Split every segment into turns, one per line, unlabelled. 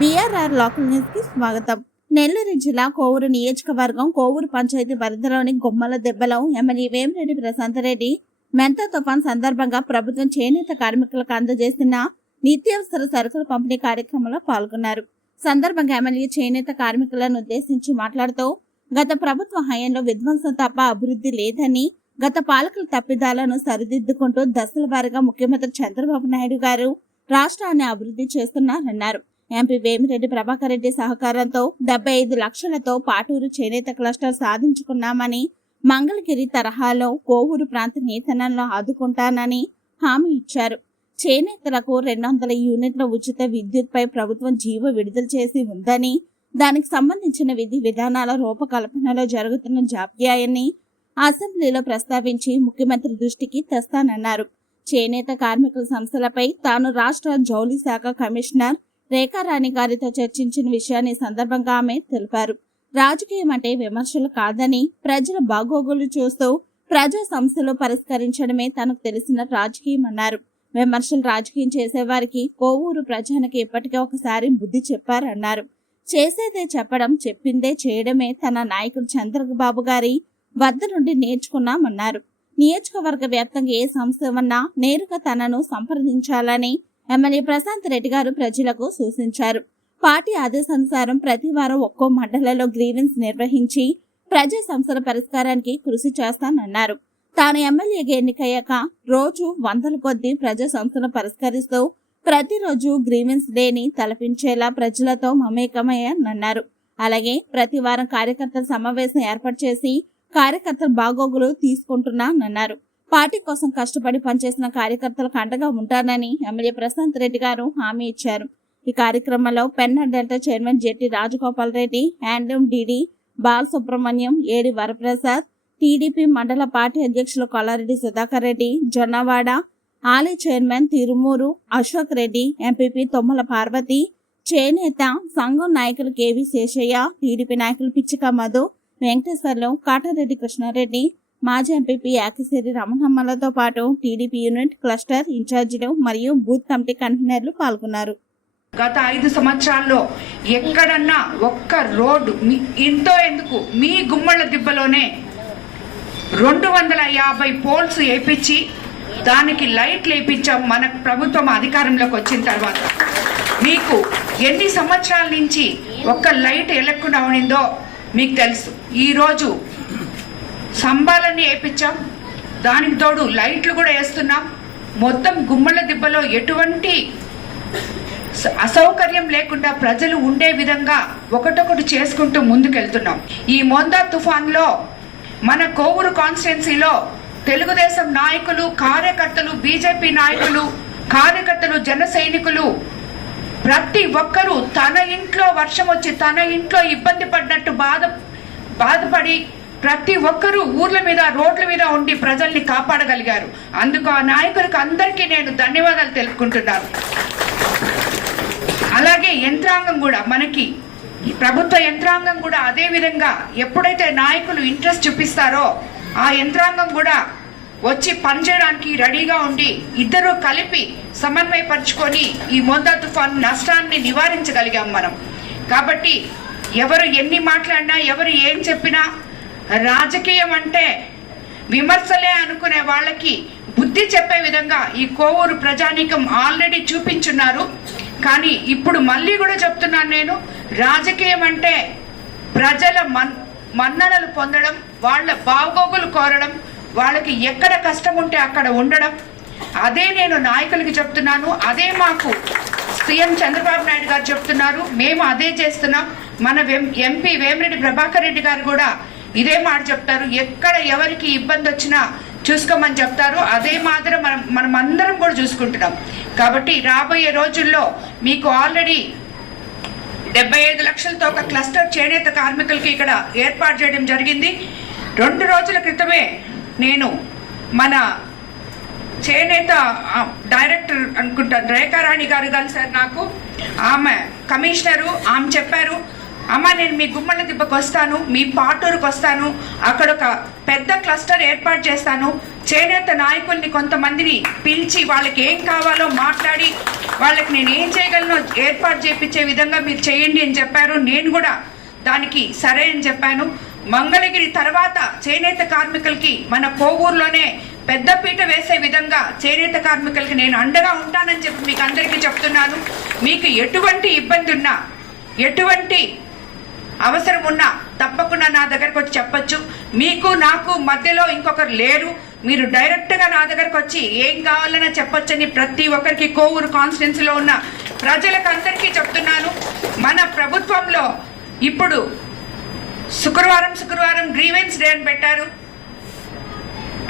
BRR local న్యూస్కి స్వాగతం. నెల్లూరు జిల్లా కోవూరు నియోజకవర్గం కోవూరు పంచాయతీ పరిధిలోని గుమ్మల దెబ్బలో ఎమ్మెల్యే వేమిరెడ్డి ప్రశాంత్ రెడ్డి మెంత తుఫాన్ సందర్భంగా ప్రభుత్వం చేనేత కార్మికులకు అందజేసిన నిత్యావసర సరుకుల పంపిణీ కార్యక్రమంలో పాల్గొన్నారు. సందర్భంగా ఎమ్మెల్యే చేనేత కార్మికులను ఉద్దేశించి మాట్లాడుతూ గత ప్రభుత్వ హయాంలో విధ్వంసం తప్ప అభివృద్ధి లేదని గత పాలకుల తప్పిదాలను సరిదిద్దుకుంటూ దశల వారీగా ముఖ్యమంత్రి చంద్రబాబు నాయుడు గారు రాష్ట్రాన్ని అభివృద్ధి చేస్తున్నారన్నారు. ఎంపీ వేమిరెడ్డి ప్రభాకర్ రెడ్డి సహకారంతో డెబ్బై ఐదు లక్షలతో పాటూరు చేనేత క్లస్టర్ సాధించుకున్నామని మంగళగిరి తరహాలో కోవూరు ప్రాంత నేతనంలో ఆదుకుంటానని హామీ ఇచ్చారు. చేనేతలకు రెండు వందల యూనిట్ల ఉచిత విద్యుత్పై ప్రభుత్వం జీవ విడుదల చేసి ఉందని దానికి సంబంధించిన విధి విధానాల రూపకల్పనలో జరుగుతున్న జాప్యాన్ని అసెంబ్లీలో ప్రస్తావించి ముఖ్యమంత్రి దృష్టికి తెస్తానన్నారు. చేనేత కార్మికుల సంస్థలపై తాను రాష్ట్ర జౌలి శాఖ కమిషనర్ రేఖారాణి గారితో చర్చించిన విషయాన్ని సందర్భంగా ఆమె తెలిపారు. రాజకీయం అంటే విమర్శలు కాదని ప్రజల బాగోగులు చూస్తూ ప్రజా సమస్యలు పరిష్కరించడమే తనకు తెలిసిన రాజకీయం అన్నారు. విమర్శలు రాజకీయం చేసేవారికి కోవూరు ప్రజానికి ఇప్పటికే ఒకసారి బుద్ధి చెప్పారన్నారు. చేసేదే చెప్పడం చెప్పిందే చేయడమే తన నాయకుడు చంద్రబాబు గారి వద్ద నుండి నేర్చుకున్నామన్నారు. నియోజకవర్గ వ్యాప్తంగా ఏ సంస్థ ఉన్నా నేరుగా తనను సంప్రదించాలని ఎమ్మెల్యే ప్రశాంత్ రెడ్డి గారు ప్రజలకు సూచించారు. పార్టీ ఆదేశానుసారం ప్రతి వారం ఒక్కో మండలంలో గ్రీవెన్స్ నిర్వహించి ప్రజా సమస్యల పరిష్కారానికి కృషి చేస్తానన్నారు. తాను ఎమ్మెల్యేగా ఎన్నికయ్యాక రోజు వందల కొద్దీ ప్రజా సమస్యలను పరిష్కరిస్తూ ప్రతిరోజు గ్రీవెన్స్ డేని తలపించేలా ప్రజలతో మమేకమయ్యానన్నారు. అలాగే ప్రతి వారం కార్యకర్తల సమావేశం ఏర్పాటు చేసి కార్యకర్తల బాగోగులు తీసుకుంటున్నానన్నారు. పార్టీ కోసం కష్టపడి పనిచేసిన కార్యకర్తలకు అండగా ఉంటానని ఎమ్మెల్యే ప్రశాంత్ రెడ్డి గారు హామీ ఇచ్చారు. ఈ కార్యక్రమంలో Penna delta chairman Jetti Rajagopal Reddy handloom DD Balasubrahmanyam AD Varaprasad TDP మండల పార్టీ అధ్యక్షులు కొల్లారెడ్డి సుధాకర్ రెడ్డి జొన్నవాడ ఆలయ చైర్మన్ తిరుమూరు అశోక్ రెడ్డి ఎంపీపీ తొమ్మల పార్వతి చేనేత సంఘం నాయకులు కేవి శేషయ్య టీడీపీ నాయకులు పిచ్చిక మధు వెంకటేశ్వర్లు కాటారెడ్డి కృష్ణారెడ్డి మాజీ ఎంపీపీ యాకిశేరి రమణమ్మలతో పాటు టీడీపీ యూనిట్ క్లస్టర్ ఇన్ఛార్జీలు మరియు బూత్ కమిటీ కన్వీనర్లు పాల్గొన్నారు.
గత ఐదు సంవత్సరాల్లో ఎక్కడన్నా ఒక్క రోడ్డు మీ- ఇంతో ఎందుకు? మీ గుమ్మళ్ళ దిబ్బలోనే రెండు వందల యాభై పోల్స్ వేయించి దానికి లైట్లు వేయించాం మన ప్రభుత్వం అధికారంలోకి వచ్చిన తర్వాత. మీకు ఎన్ని సంవత్సరాల నుంచి ఒక్క లైట్ ఎలక్కుండా ఉండిందో మీకు తెలుసు. ఈరోజు స్తంభాలన్నీ వేయించాం దానికి తోడు లైట్లు కూడా వేస్తున్నాం. మొత్తం గుమ్మల దిబ్బలో ఎటువంటి అసౌకర్యం లేకుండా ప్రజలు ఉండే విధంగా ఒకటొకటి చేసుకుంటూ ముందుకెళ్తున్నాం. ఈ మొందా తుఫాన్లో మన కోవూరు కాన్స్టిట్యున్సీలో తెలుగుదేశం నాయకులు కార్యకర్తలు బీజేపీ నాయకులు కార్యకర్తలు జన సైనికులు ప్రతి ఒక్కరూ తన ఇంట్లో వర్షం వచ్చి తన ఇంట్లో ఇబ్బంది పడినట్టు బాధ బాధపడి ప్రతి ఒక్కరూ ఊర్ల మీద రోడ్ల మీద ఉండి ప్రజల్ని కాపాడగలిగారు. అందుకు ఆ నాయకులకు అందరికీ నేను ధన్యవాదాలు తెలుపుకుంటున్నాను. అలాగే యంత్రాంగం కూడా మనకి ఈ ప్రభుత్వ యంత్రాంగం కూడా అదే విధంగా ఎప్పుడైతే నాయకులు ఇంట్రెస్ట్ చూపిస్తారో ఆ యంత్రాంగం కూడా వచ్చి పనిచేయడానికి రెడీగా ఉండి ఇద్దరు కలిపి సమన్వయపరుచుకొని ఈ మొందా తుఫాన్ నష్టాన్ని నివారించగలిగాం మనం. కాబట్టి ఎవరు ఎన్ని మాట్లాడినా ఎవరు ఏం చెప్పినా రాజకీయం అంటే విమర్శలే అనుకునే వాళ్ళకి బుద్ధి చెప్పే విధంగా ఈ కోవూరు ప్రజానీకం ఆల్రెడీ చూపించున్నారు. కానీ ఇప్పుడు మళ్ళీ కూడా చెప్తున్నాను నేను రాజకీయం అంటే ప్రజల మన్ మన్ననలు పొందడం వాళ్ళ బాగోగులు కోరడం వాళ్ళకి ఎక్కడ కష్టం ఉంటే అక్కడ ఉండడం. అదే నేను నాయకులకి చెప్తున్నాను అదే మాకు సీఎం చంద్రబాబు నాయుడు గారు చెప్తున్నారు. మేము అదే చేస్తున్నాం. మన వెం- ఎంపీ వేమిరెడ్డి ప్రభాకర్ రెడ్డి గారు కూడా ఇదే మాట చెప్తారు. ఎక్కడ ఎవరికి ఇబ్బంది వచ్చినా చూసుకోమని చెప్తారు. అదే మాదిరి మనం మనం అందరం కూడా చూసుకుంటున్నాం. కాబట్టి రాబోయే రోజుల్లో మీకు ఆల్రెడీ డెబ్బై ఐదు లక్షలతో ఒక క్లస్టర్ చేనేత కార్మికులకి ఇక్కడ ఏర్పాటు చేయడం జరిగింది. రెండు రోజుల క్రితమే నేను మన చేనేత డైరెక్టర్ అనుకుంటా రేఖారాణి గారు కలిసారు నాకు ఆమె కమిషనరు ఆమె చెప్పారు. అమ్మ నేను మీ గుమ్మడి దిబ్బకు వస్తాను మీ పాటూరుకు వస్తాను అక్కడ ఒక పెద్ద క్లస్టర్ ఏర్పాటు చేస్తాను. చేనేత నాయకుల్ని కొంతమందిని పిలిచి వాళ్ళకి ఏం కావాలో మాట్లాడి వాళ్ళకి నేను ఏం చేయగలను ఏర్పాటు చేపించే విధంగా మీరు చేయండి అని చెప్పారు. నేను కూడా దానికి సరే అని చెప్పాను. మంగళగిరి తర్వాత చేనేత కార్మికులకి మన కోవూరులోనే పెద్దపీట వేసే విధంగా చేనేత కార్మికులకి నేను అండగా ఉంటానని చెప్పి మీకు అందరికీ చెప్తున్నాను. మీకు ఎటువంటి ఇబ్బంది ఉన్నా ఎటువంటి అవసరం ఉన్నా తప్పకుండా నా దగ్గరకు వచ్చి చెప్పచ్చు. మీకు నాకు మధ్యలో ఇంకొకరు లేరు. మీరు డైరెక్ట్గా నా దగ్గరకు వచ్చి ఏం కావాలన్నా చెప్పొచ్చని ప్రతి ఒక్కరికి కోవూరు కాన్స్టిట్యున్సీలో ఉన్న ప్రజలకు అందరికీ చెప్తున్నాను. మన ప్రభుత్వంలో ఇప్పుడు శుక్రవారం శుక్రవారం గ్రీవెన్స్ డే అని పెట్టారు.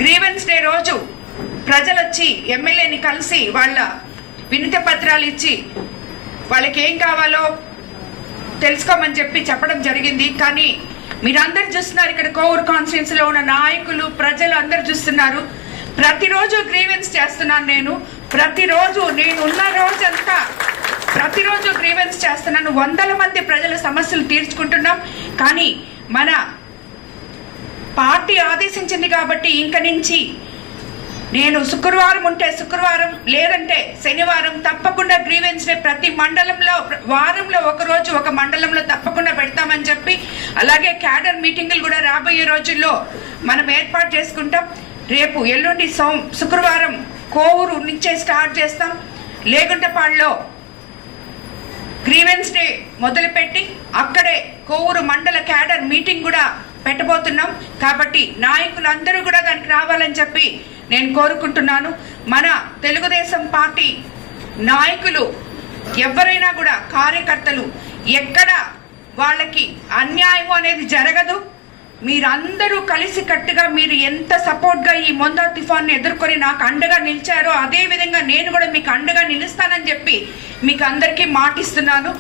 గ్రీవెన్స్ డే రోజు ప్రజలు వచ్చి ఎమ్మెల్యేని కలిసి వాళ్ళ వినతి పత్రాలు ఇచ్చి వాళ్ళకి ఏం కావాలో తెలుసుకోమని చెప్పి చెప్పడం జరిగింది. కానీ మీరందరు చూస్తున్నారు ఇక్కడ కోవూరు కాన్స్టిట్యున్సీలో ఉన్న నాయకులు ప్రజలు అందరు చూస్తున్నారు. ప్రతిరోజు గ్రీవెన్స్ చేస్తున్నాను నేను. ప్రతిరోజు నేను ఉన్న రోజంతా ప్రతిరోజు గ్రీవెన్స్ చేస్తున్నాను. వందల మంది ప్రజల సమస్యలు తీర్చుకుంటున్నాం. కానీ మన పార్టీ ఆదేశించింది కాబట్టి ఇంక నుంచి నేను శుక్రవారం ఉంటే శుక్రవారం లేదంటే శనివారం తప్పకుండా గ్రీవెన్స్ డే ప్రతి మండలంలో వారంలో ఒక రోజు ఒక మండలంలో తప్పకుండా పెడతామని చెప్పి అలాగే క్యాడర్ మీటింగులు కూడా రాబోయే రోజుల్లో మనం ఏర్పాటు చేసుకుంటాం. రేపు ఎల్లుండి సోమ శుక్రవారం కోవూరు నుంచే స్టార్ట్ చేస్తాం. లేగుంటపాడులో గ్రీవెన్స్ డే మొదలుపెట్టి అక్కడే కోవూరు మండల క్యాడర్ మీటింగ్ కూడా పెట్టబోతున్నాం. కాబట్టి నాయకులందరూ కూడా దానికి రావాలని చెప్పి నేను కోరుకుంటున్నాను మన తెలుగుదేశం పార్టీ నాయకులు ఎవరైనా కూడా కార్యకర్తలు ఎక్కడ వాళ్ళకి అన్యాయం అనేది జరగదు. మీరందరూ కలిసి కట్టుగా మీరు ఎంత సపోర్ట్గా ఈ మొందా తుఫాన్ని ఎదుర్కొని నాకు అండగా నిలిచారో అదే విధంగా నేను కూడా మీకు అండగా నిలుస్తానని చెప్పి మీకు అందరికీ మాటిస్తున్నాను.